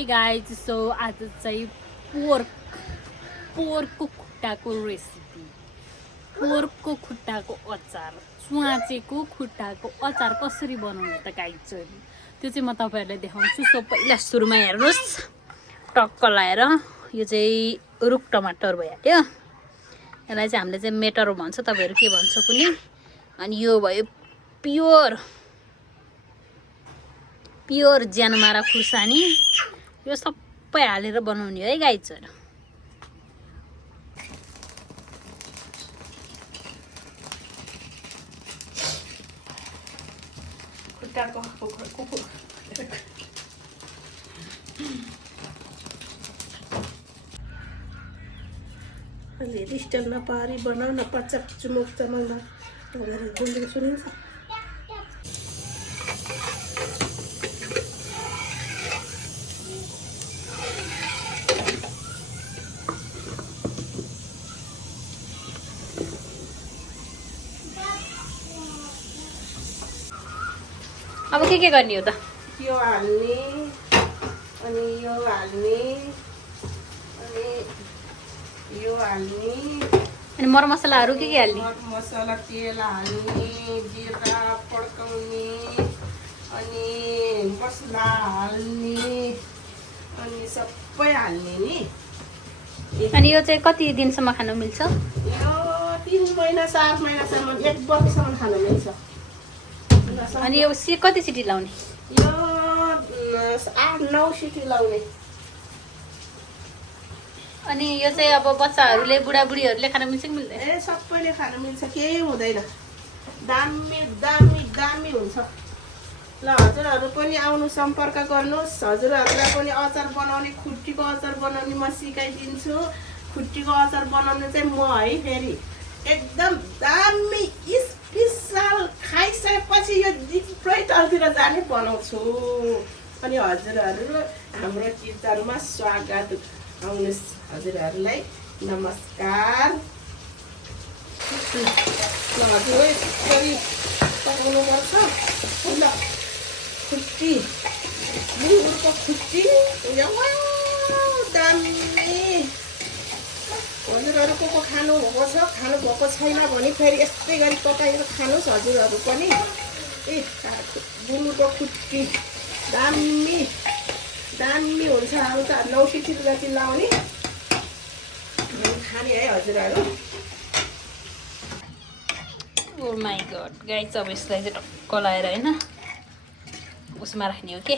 Hi guys so आज चाहिँ पोर्कको खुट्टाको रेसिपी पोर्कको खुट्टाको अचार च्वाचेको खुट्टाको अचार कसरी बनाउने त गाइज त्यो चाहिँ म तपाईहरुलाई देखाउँछु। सो पहिला सुरुमा हेर्नुस् टक्क लाएर यो चाहिँ रुख टमाटर भइहाल्यो। यसलाई चाहिँ हामीले चाहिँ मेटरो भन्छ, तपाईहरु के भन्छ कुनै। अनि यो भयो प्योर ज्यानमारा खुर्सानी, यो सबै हालेर बनाउने है गाइजहरु। अलि स्टाइल नपारी बनाऊ न, पचक चुमुक चमक गुन्द्रुक सुनिन्छ। अब के गर्ने हो त? यो हाल्ने अनि यो हाल्ने अनि यो हाल्ने अनि मरमसलाहरु के हाल्ने? मसला तेल हाल्ने, जिरा पड्काउने अनि मसला हाल्ने अनि सबै हाल्ने नि। अनि यो चाहिँ कति दिनसम्म खान मिल्छ? यो 3 महिना 4 महिनासम्म 1 वर्षसम्म खान मिल्छ। अनि यो कति सिटी लाउने? यो 8-9 सिटी लाउने। अनि यो चाहिँ अब बच्चाहरूले बुढाबुढीहरूले खान मिल्छ कि मिल्दैन? ए सबैले खान मिल्छ, केही हुँदैन। दामी दामी दामी हुन्छ। ल हजुरहरू पनि आउनु, सम्पर्क गर्नुहोस्। हजुरहरूलाई पनि अचार बनाउने, खुट्टीको अचार बनाउने म सिकाइदिन्छु। खुट्टीको अचार बनाउनु चाहिँ म है फेरि एकदम दामी स्पेशल, खाइसकेपछि यो डिप्रेटरतिर जाने बनाउँछु। अनि हजुरहरू हाम्रो किचनमा स्वागत, आउनुहोस् हजुरहरूलाई नमस्कार। ल हजुर यसरी पकाउनुपर्छ। ल खुट्टी, मुङ्गुरको खुट्टी दामी। हजुरहरू को खानुभएको छ, खानुभएको छैन भने फेरि यस्तै गरी पकाएर खानुहोस् हजुरहरू पनि। ए मुङ्गुरको खुट्टी दामी दामी हुन्छ। आउँछ 9 सिटी जति लाउने खाने है हजुरहरू। ओ माई गॉड गाइस, अब यसलाई चाहिँ टक्क लाएर हैन उसमा राख्ने हो के।